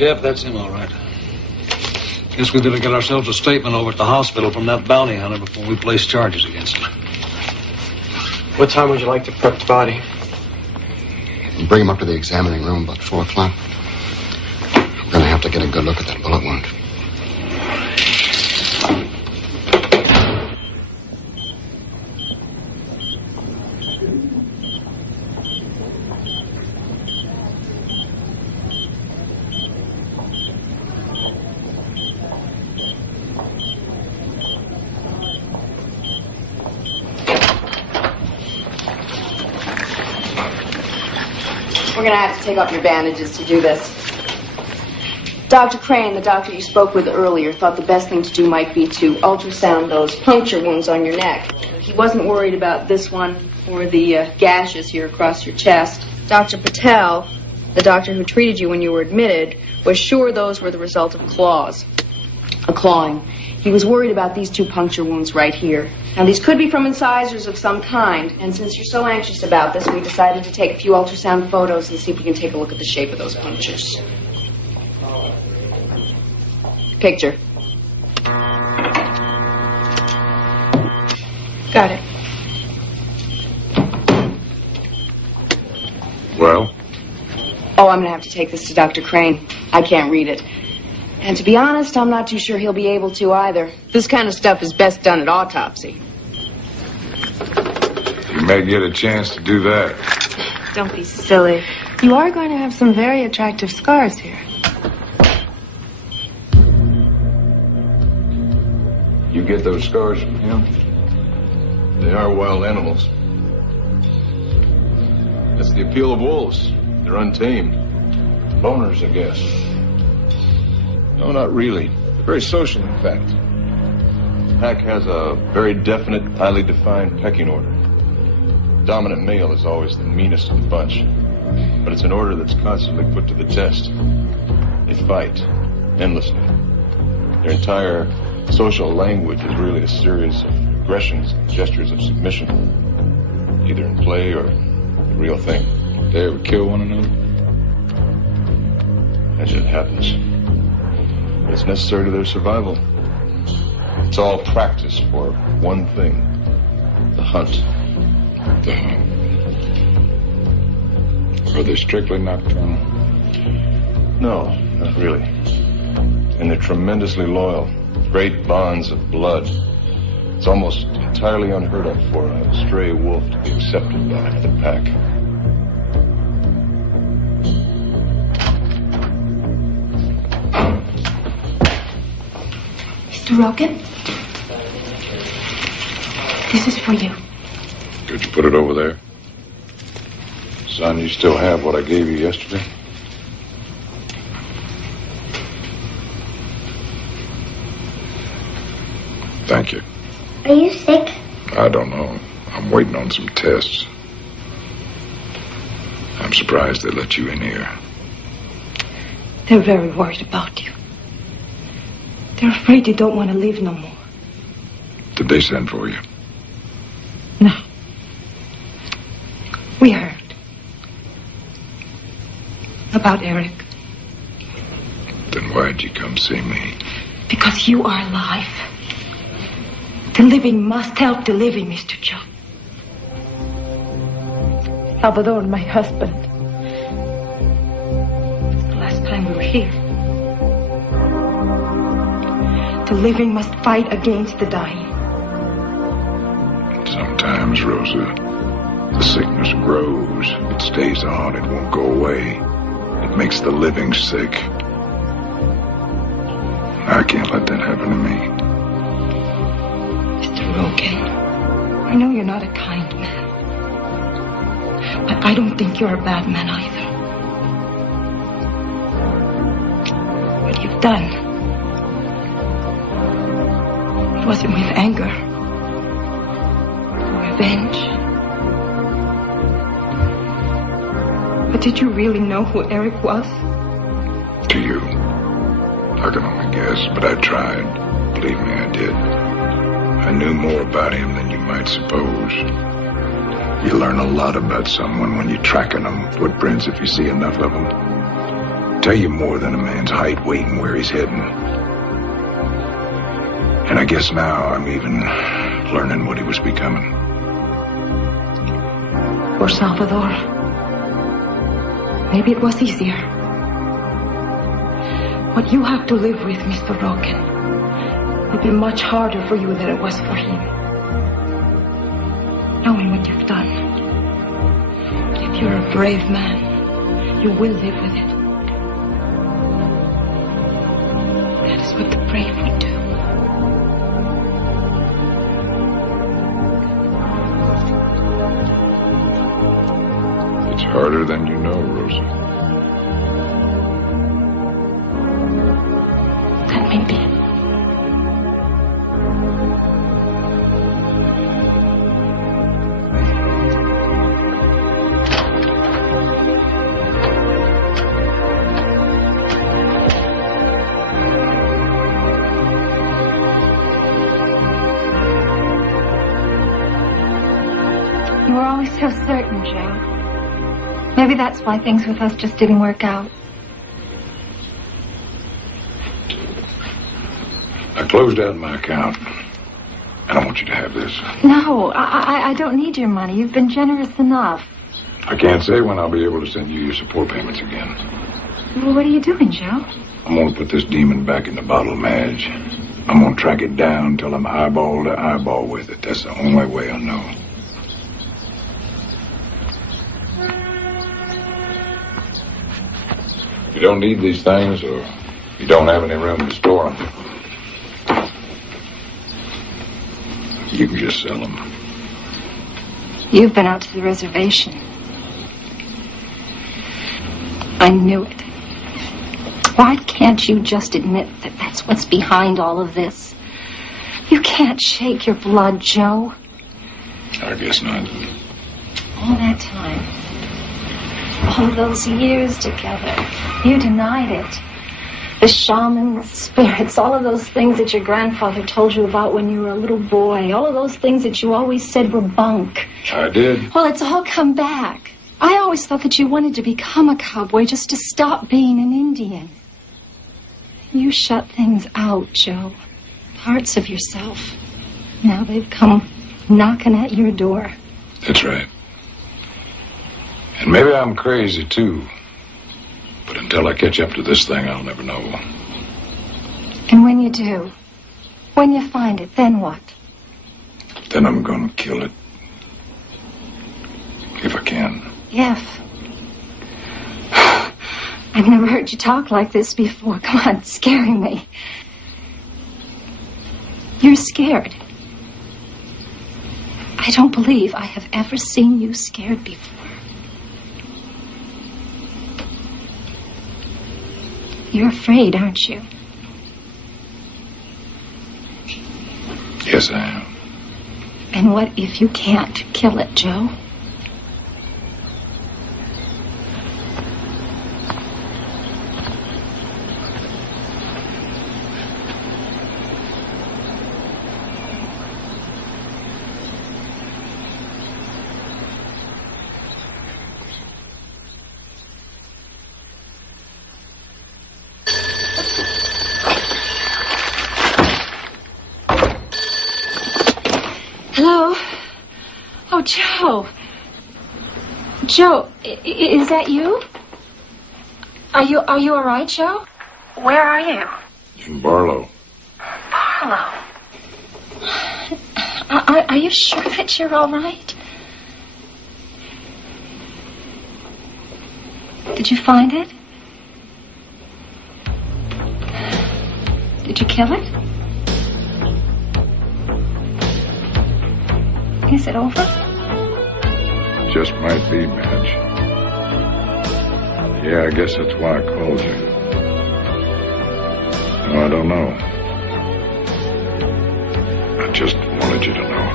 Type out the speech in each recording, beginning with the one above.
Yep, that's him, all right. Guess we better get ourselves a statement over at the hospital from that bounty hunter before we place charges against him. What time would you like to prep the body? Bring him up to the examining room about 4 o'clock. We're going to have to get a good look at that bullet wound. We're going to have to take off your bandages to do this. Dr. Crane, the doctor you spoke with earlier, thought the best thing to do might be to ultrasound those puncture wounds on your neck. He wasn't worried about this one or the gashes here across your chest. Dr. Patel, the doctor who treated you when you were admitted, was sure those were the result of clawing. He was worried about these 2 puncture wounds right here. Now, these could be from incisors of some kind, and since you're so anxious about this, we decided to take a few ultrasound photos and see if we can take a look at the shape of those punctures. Picture. Got it. Well? Oh, I'm going to have to take this to Dr. Crane. I can't read it. And to be honest, I'm not too sure he'll be able to either. This kind of stuff is best done at autopsy. You may get a chance to do that. Don't be silly. You are going to have some very attractive scars here. You get those scars from him? They are wild animals. That's the appeal of wolves. They're untamed. Loners, I guess. No, not really. They're very social, in fact. The pack has a very definite, highly defined pecking order. The dominant male is always the meanest of the bunch. But it's an order that's constantly put to the test. They fight endlessly. Their entire social language is really a series of aggressions, gestures of submission, either in play or the real thing. They ever kill one another? Imagine it happens. But it's necessary to their survival. It's all practice for one thing: the hunt. The hunt. Are they strictly nocturnal? No, not really. And they're tremendously loyal. Great bonds of blood. It's almost entirely unheard of for a stray wolf to be accepted by another pack. Mr. Rogan, this is for you. Could you put it over there? Son, you still have what I gave you yesterday? Thank you. Are you sick? I don't know. I'm waiting on some tests. I'm surprised they let you in here. They're very worried about you. They're afraid you don't want to live no more. Did they send for you? No. We heard about Eric. Then why'd you come see me? Because you are alive. The living must help the living, Mr. Joe. Salvador, my husband. The last time we were here. The living must fight against the dying. Sometimes, Rosa, the sickness grows. It stays on. It won't go away. It makes the living sick. I can't let that happen to me. Mr. Rogan, I know you're not a kind man. But I don't think you're a bad man either. What you've done, it wasn't with anger or revenge. But did you really know who Eric was? To you, I can only guess, but I tried. Believe me, I did. I knew more about him than you might suppose. You learn a lot about someone when you're tracking them, footprints if you see enough of them. tell you more than a man's height, weight, and where he's heading. And I guess now I'm even learning what he was becoming. For Salvador, maybe it was easier. What you have to live with, Mr. Rogan, will be much harder for you than it was for him. Knowing what you've done. If you're a brave man, you will live with it. That is what the brave would do. It's harder than you know, Rosa. That may be. You were always so certain, Joe. Maybe that's why things with us just didn't work out. I closed out my account, and I want you to have this. No, I don't need your money. You've been generous enough. I can't say when I'll be able to send you your support payments again. Well, what are you doing, Joe? I'm gonna put this demon back in the bottle, Madge. I'm gonna track it down till I'm eyeball to eyeball with it. That's the only way I know. You don't need these things, or you don't have any room to store them. You can just sell them. You've been out to the reservation. I knew it. Why can't you just admit that that's what's behind all of this? You can't shake your blood, Joe. I guess not. All that time. All those years together. You denied it. The shaman, the spirits, all of those things that your grandfather told you about when you were a little boy. All of those things that you always said were bunk. I did. Well, it's all come back. I always thought that you wanted to become a cowboy just to stop being an Indian. You shut things out, Joe. Parts of yourself. Now they've come knocking at your door. That's right. And maybe I'm crazy, too. But until I catch up to this thing, I'll never know. And when you do, when you find it, then what? Then I'm gonna kill it. If I can. If. I've never heard you talk like this before. Come on, it's scaring me. You're scared. I don't believe I have ever seen you scared before. You're afraid, aren't you? Yes, I am. And what if you can't kill it, Joe? Hello? Oh, Joe. Joe, is that you? Are you all right, Joe? Where are you? In Barlow. Barlow. Are you sure that you're all right? Did you find it? Did you kill it? Is it over? Just might be, Madge. Yeah, I guess that's why I called you. No, I don't know. I just wanted you to know.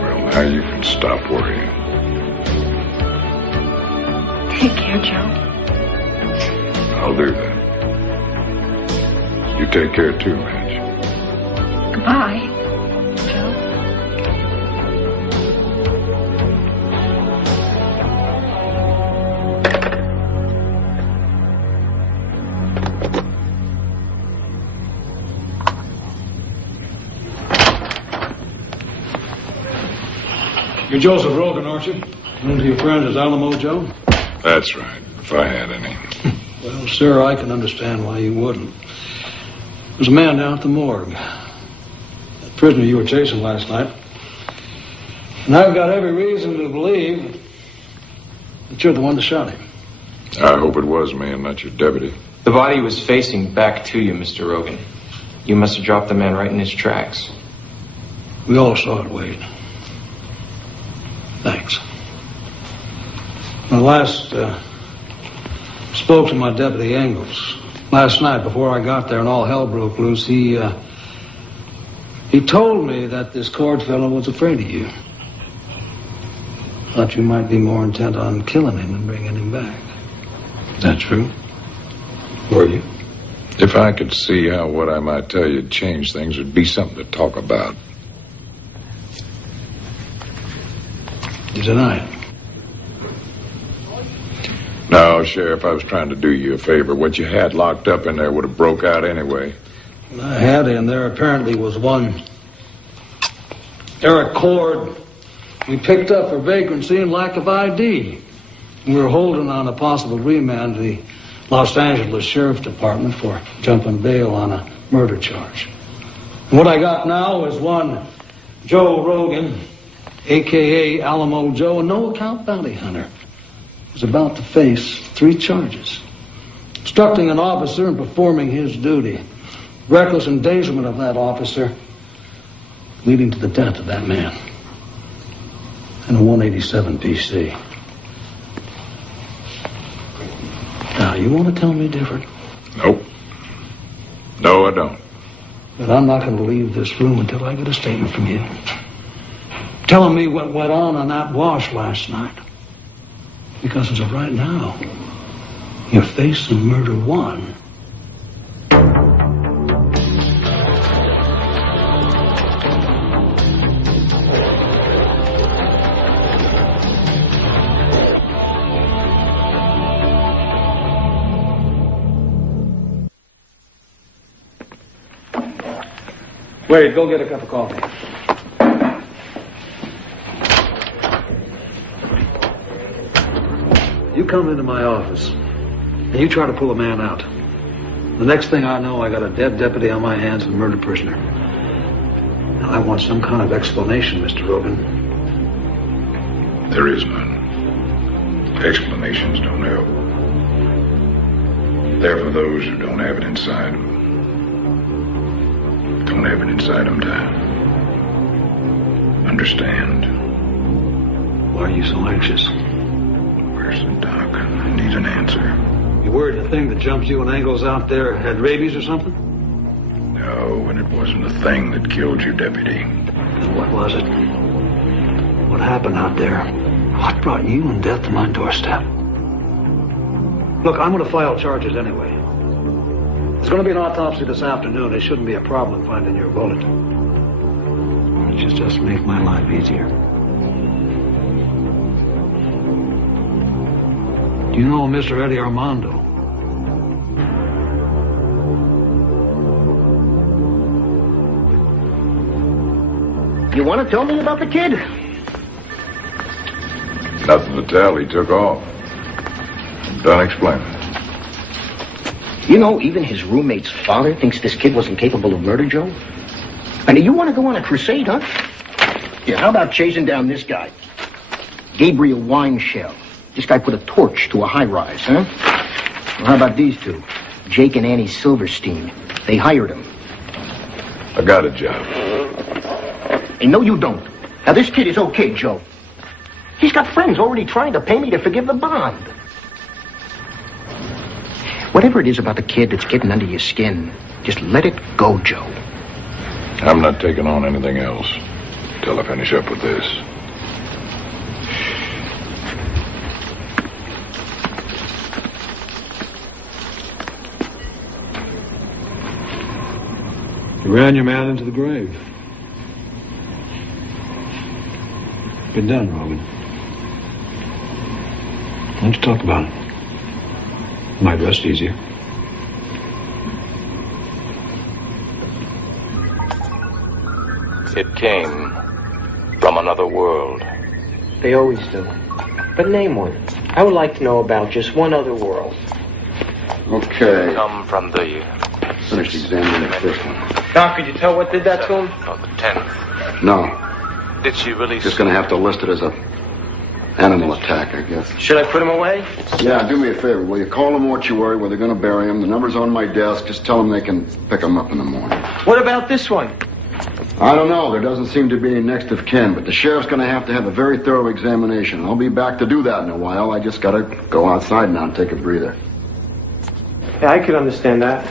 Well, now you can stop worrying. Take care, Joe. I'll do that. You take care too, Madge. Goodbye, Joe. You're Joseph Rogan, aren't you? Known to your friends as Alamo Joe? That's right, if I had any. Well, sir, I can understand why you wouldn't. There's a man down at the morgue. That prisoner you were chasing last night. And I've got every reason to believe that you're the one that shot him. I hope it was me and not your deputy. The body was facing back to you, Mr. Rogan. You must have dropped the man right in his tracks. We all saw it, Wade. Thanks. When I last spoke to my deputy Engels last night before I got there and all hell broke loose, he told me that this Cord fellow was afraid of you. Thought you might be more intent on killing him than bringing him back. Is that true? Were you? If I could see how what I might tell you would change things, it'd be something to talk about. You deny it? No, Sheriff, I was trying to do you a favor. What you had locked up in there would have broke out anyway. What I had in there apparently was one Eric Cord we picked up for vagrancy and lack of ID. We were holding on a possible remand to the Los Angeles Sheriff's Department for jumping bail on a murder charge. And what I got now is one Joe Rogan, a.k.a. Alamo Joe, a no-account bounty hunter, who's about to face 3 charges. Obstructing an officer and performing his duty. Reckless endangerment of that officer, leading to the death of that man. And a 187 PC. Now, you want to tell me different? Nope. No, I don't. But I'm not going to leave this room until I get a statement from you. Telling me what went on that wash last night. Because as of right now, you're facing murder 1. Wade, go get a cup of coffee. You come into my office, and you try to pull a man out. The next thing I know, I got a dead deputy on my hands and a murdered prisoner. Now, I want some kind of explanation, Mr. Rogan. There is none. Explanations don't help. They're for those who don't have it inside them. Don't have it inside them to understand. Why are you so anxious? Where's the doc? I need an answer. You worried the thing that jumped you and Engels out there had rabies or something? No, and it wasn't the thing that killed your deputy. Then what was it? What happened out there? What brought you and death to my doorstep? Look, I'm going to file charges anyway. There's going to be an autopsy this afternoon. It shouldn't be a problem finding your bullet. It should just make my life easier. Do you know Mr. Eddie Armando? You want to tell me about the kid? Nothing to tell. He took off. I'm done explaining. You know, even his roommate's father thinks this kid wasn't capable of murder, Joe. And you want to go on a crusade, huh? Yeah, how about chasing down this guy? Gabriel Wineshell. This guy put a torch to a high-rise, huh? Well, how about these two? Jake and Annie Silverstein. They hired him. I got a job. Hey, no, you don't. Now, this kid is okay, Joe. He's got friends already trying to pay me to forgive the bond. Whatever it is about the kid that's getting under your skin, just let it go, Joe. I'm not taking on anything else until I finish up with this. You ran your man into the grave. Been done, Rogan. Why don't you talk about it? Might rest easier. It came from another world. They always do. But name one. I would like to know about just one other world. Okay. Come from the... Finished examining the first one. Doc, could you tell what did that to him? No, the 10th. No. Did she really... Just gonna have to list it as a animal attack, I guess. Should I put him away? Yeah, do me a favor. Will you call the mortuary where they're gonna bury him? The number's on my desk. Just tell them they can pick him up in the morning. What about this one? I don't know. There doesn't seem to be any next of kin, but the sheriff's gonna have a very thorough examination. I'll be back to do that in a while. I just gotta go outside now and take a breather. Yeah, I could understand that.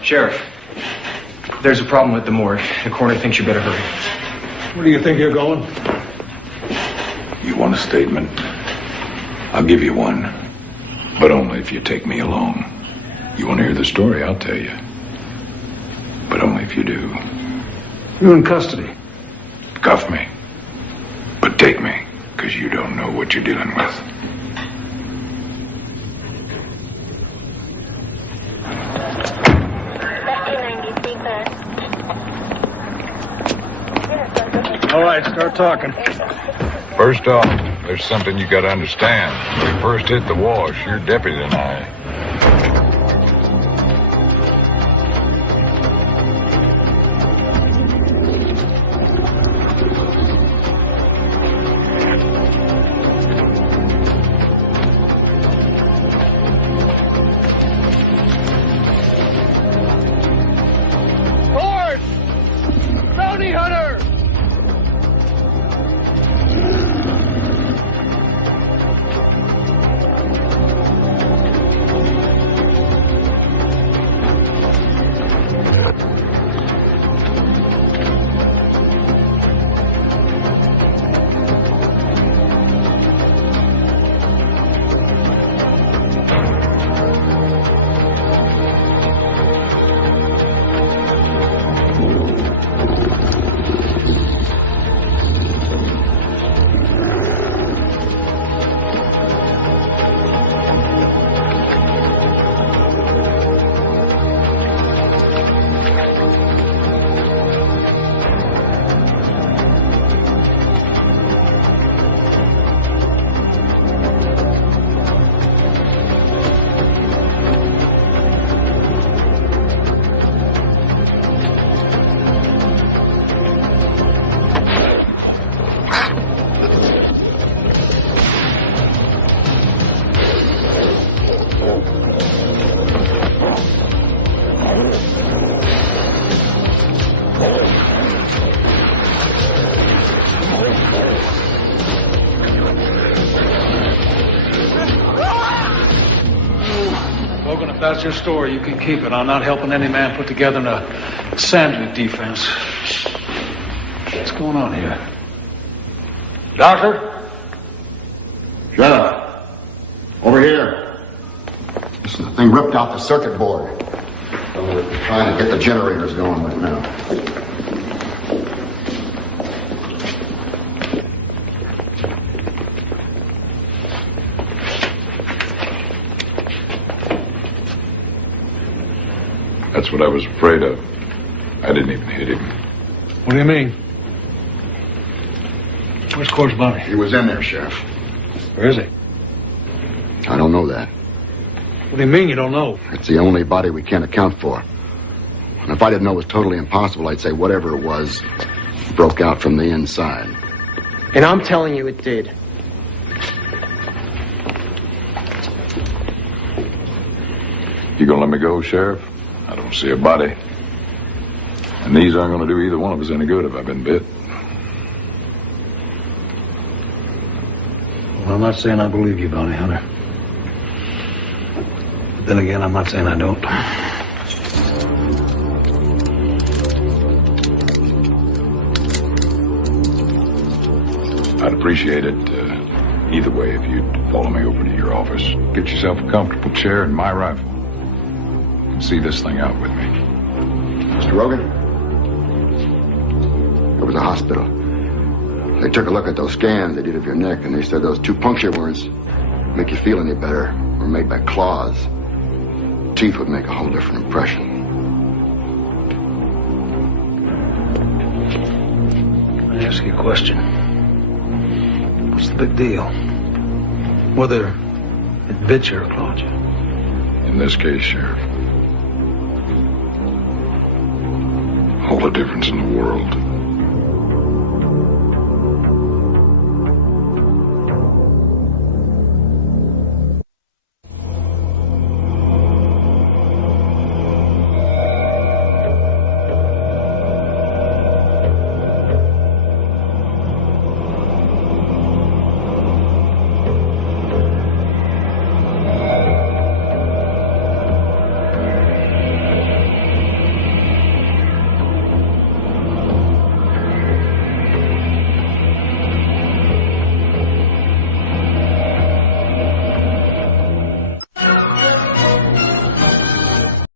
Sheriff, there's a problem with the morgue. The coroner thinks you better hurry. Where do you think you're going? You want a statement? I'll give you one. But only if you take me along. You want to hear the story? I'll tell you. But only if you do. You're in custody. Cuff me. But take me, because you don't know what you're dealing with. All right, start talking. First off, there's something you gotta understand. When we first hit the wash, your deputy and I... Logan, if that's your story, you can keep it. I'm not helping any man put together a sandwich defense. What's going on here? Doctor? Sheriff, over here. Listen, the thing ripped out the circuit board. So we're trying to get the generators going right now. That's what I was afraid of. I didn't even hit him. What do you mean? Where's Court's body? He was in there, Sheriff. Where is he? I don't know that. What do you mean you don't know? It's the only body we can't account for. And if I didn't know it was totally impossible, I'd say whatever it was broke out from the inside. And I'm telling you it did. You gonna let me go, Sheriff? I don't see a body. And these aren't gonna do either one of us any good if I've been bit. Well, I'm not saying I believe you, Bounty Hunter. But then again, I'm not saying I don't. I'd appreciate it either way if you'd follow me over to your office. Get yourself a comfortable chair and my rifle. see this thing out with me. Mr. Rogan? It was a hospital. They took a look at those scans they did of your neck, and they said those 2 puncture wounds make you feel any better were made by claws. Teeth would make a whole different impression. I ask you a question. What's the big deal? Whether it bit you or clawed you? In this case, Sheriff, all the difference in the world.